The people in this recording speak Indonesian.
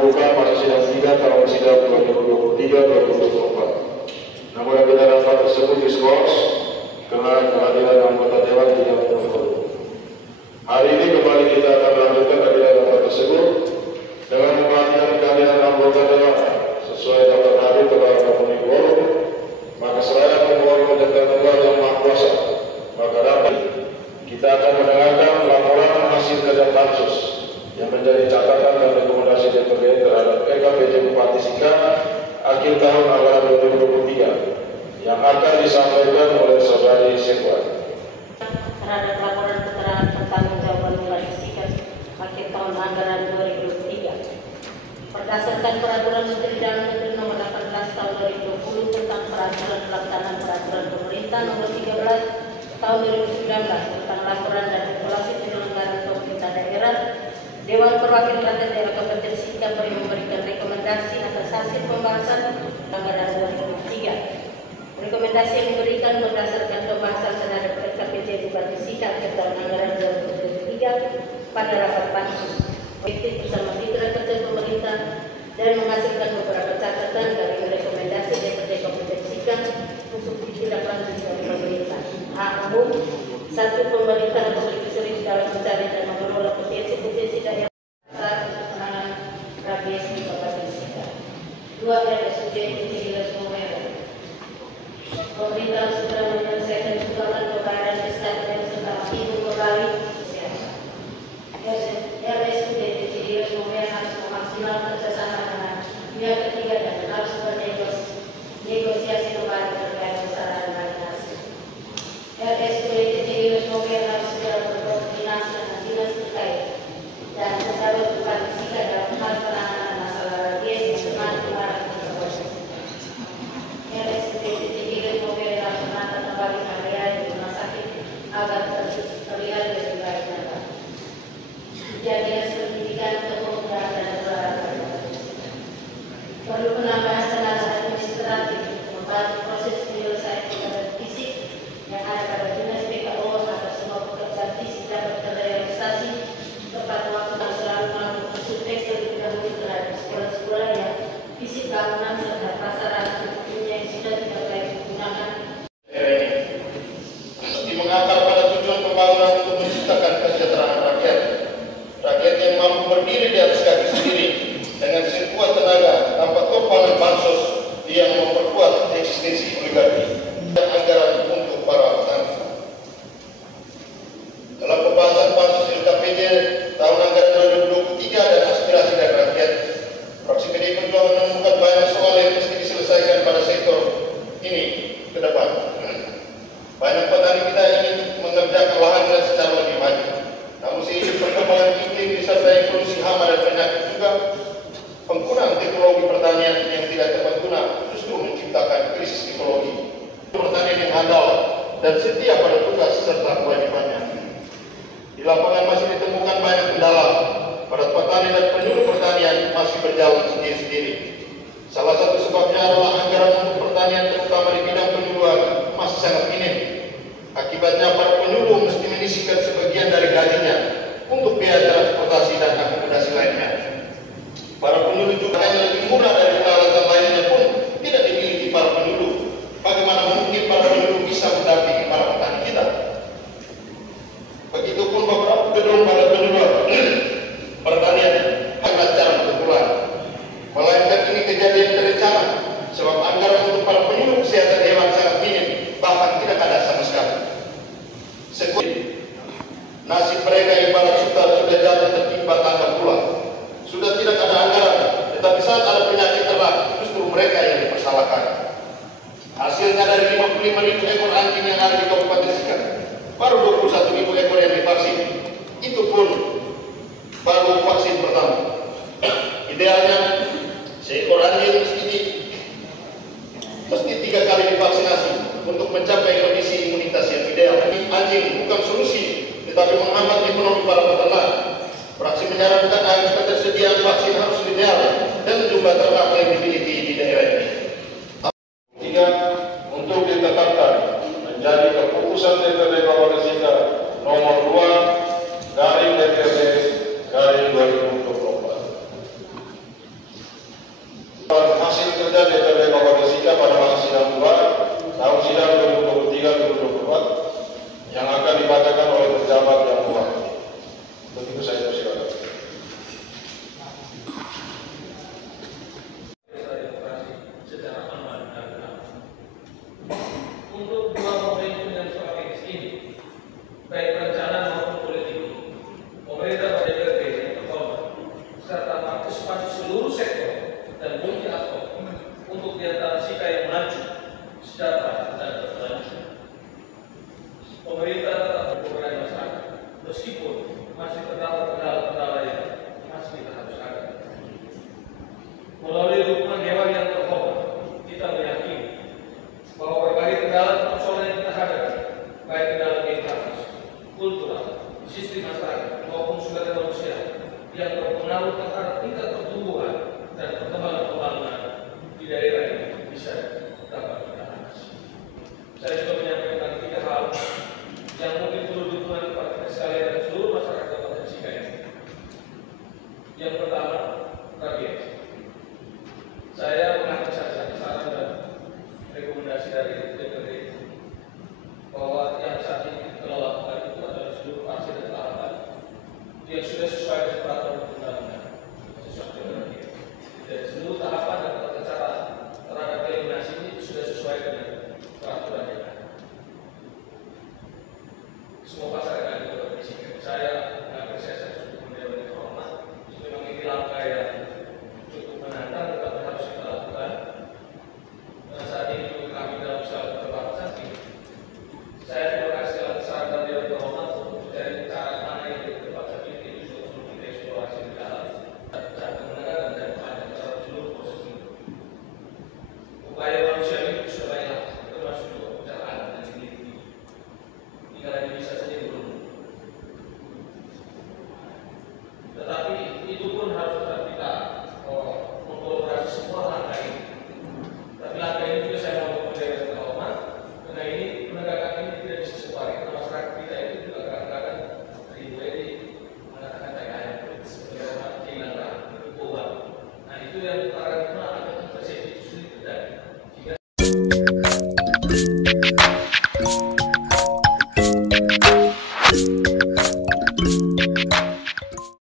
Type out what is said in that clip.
bukan pada sidang 3 tahun sidang 2023-2024. Namun agenda rapat tersebut diskors karena kehadiran anggota Dewan tidak mendukung. Hari ini kembali kita akan melanjutkan agenda rapat tersebut dengan memanggil kehadiran anggota Dewan sesuai daftar hadir telah memenuhi quorum. Maka seraya membawa mendengar Tuhan yang Maha Kuasa, maka dapat kita akan mendengarkan laporan hasil kerja pansus yang menjadi catatan dan rekomendasi DPRD terhadap PKPJ Bupati Sika akhir tahun anggaran 2023 yang akan disampaikan oleh Saudari Sekwan. Terhadap laporan keterangan pertanggungjawaban Bupati Sika akhir tahun anggaran 2023 berdasarkan Peraturan Menteri Dalam Negeri Nomor 18 Tahun 2020 tentang peraturan pelaksanaan peraturan pemerintah Nomor 13 Tahun 2019 tentang laporan dan regulasi penyelenggaraan pemerintah daerah. Dewan Perwakilan Rakyat Daerah Kabupaten Sika memberikan rekomendasi atas hasil pembahasan anggaran 2023. Rekomendasi yang diberikan berdasarkan pembahasan terhadap PKPJ Bupati Sika akhir tahun anggaran 2023 pada rapat pansus objektif bersama mitra kerja pemerintah dan menghasilkan beberapa catatan dari rekomendasi DPRD Kabupaten Sika untuk ditindaklanjuti oleh pemerintah. A. Umum 1. Pemerintah Republik serius dalam mencari dan mengelola potensi daerah penanganan rabies di Kabupaten Sika. 2. RSUD Cihilas Momero. Pemerintah segera menyelesaikan tunggakan pembayaran SKT serta ibu pegawai RSUD Cihilas Momero harus memaksimalkan kerjasama dengan pihak ketiga dan harus bernegosiasi kembali terkait besaran baginasi. RSUD Cihilas Momero harus segera berkoordinasi dengan dinas terkait dan pejabat Bupati Sika dalam hal penanganan masalah rabies yang semakin marak di Kabupaten Sika. RSUD Cihilas Momero harus menata kembali area di rumah sakit agar terlihat lebih baik nyata. Dinas Pendidikan untuk kemudahan dan olahraga. Perlu penambahan tenaga administratif membantu proses penyelesaian pekerjaan fisik yang ada pada dinas PKO agar semua pekerjaan fisik dapat terrealisasi tepat waktu dan selalu melakukan survei terlebih dahulu terhadap sekolah-sekolah yang fisik bangunan serta prasarana pendukungnya yang sudah tidak baik digunakan. Mesti mengakar pada tujuan pembangunan untuk menciptakan kesejahteraan rakyat. Rakyat yang mampu berdiri di atas kaki sendiri dengan sekuat tenaga tanpa topangan bansos yang memperkuat eksistensi oligarki dan anggaran untuk para petani. Dalam pembahasan pansus LKPJ tahun anggaran 2023 dan aspirasi dari rakyat, fraksi PDI Perjuangan menemukan banyak soal yang mesti diselesaikan pada sektor ini ke depan. Banyak petani kita ingin mengerjakan lahannya secara lebih maju. Namun seiring perkembangan iklim disertai polusi hama dan penyakit juga, penggunaan teknologi pertanian yang tidak tepat guna justru menciptakan krisis ekologi. Pertanian yang handal dan setia pada tugas serta kewajibannya. Di lapangan masih ditemukan banyak kendala. Para petani dan penyuluh pertanian masih berjalan sendiri-sendiri. Salah satu sebabnya adalah anggaran untuk pertanian terutama di bidang penyuluhan masih sangat minim. Akibatnya para penyuluh mesti menyisihkan sebagian dari gajinya untuk biaya transportasi dan akomodasi lainnya. Para penyuluh juga hanya lebih murah dari peralatan lainnya pun tidak dimiliki para penyuluh. Bagaimana mungkin para penyuluh bisa mendampingi para petani kita? Begitupun beberapa gedung pada penyuluh pertanian hanya secara kebetulan. Melainkan ini kejadian terencana sebab anggaran untuk para penyuluh kesehatan hewan sangat minim, bahkan tidak ada sama sekali. Nasib mereka ibarat sudah jatuh tertimpa tangga pula. Sudah tidak ada anggaran, tetapi saat ada penyakit ternak, justru mereka yang dipersalahkan. Hasilnya dari 55.000 ekor anjing yang ada di Kabupaten Sika, baru 21.000 ekor yang divaksin. Itu pun baru vaksin pertama. Idealnya seekor anjing mesti 3 kali divaksinasi untuk mencapai kondisi imunitas yang ideal. Anjing bukan solusi, tetapi menghambat ekonomi para peternak. Fraksi menyarankan agar ketersediaan vaksin harus linear dan jumlah ternak yang dimiliki di daerah ini. 3. Untuk ditetapkan menjadi keputusan DPRD Kabupaten Sika nomor 2 garing DPRD garing 2024. dibacakan DPRD Kabupaten Sika pada masa sidang 2 tahun sidang 2023-2024 yang akan dibacakan oleh pejabat yang mewakili. Begitu saya persilakan. Untuk dua momentum yang strategis ini, baik rencana maupun politik, pemerintah DPRD yang terhormat serta partisipasi seluruh sektor dan multi aktor untuk diantara Sika yang maju, sejahtera dan berkelanjutan. Pemerintah tetap berkoordinasi masyarakat, meskipun masih terdapat kendala-kendala yang masih kita harus hadapi. Melalui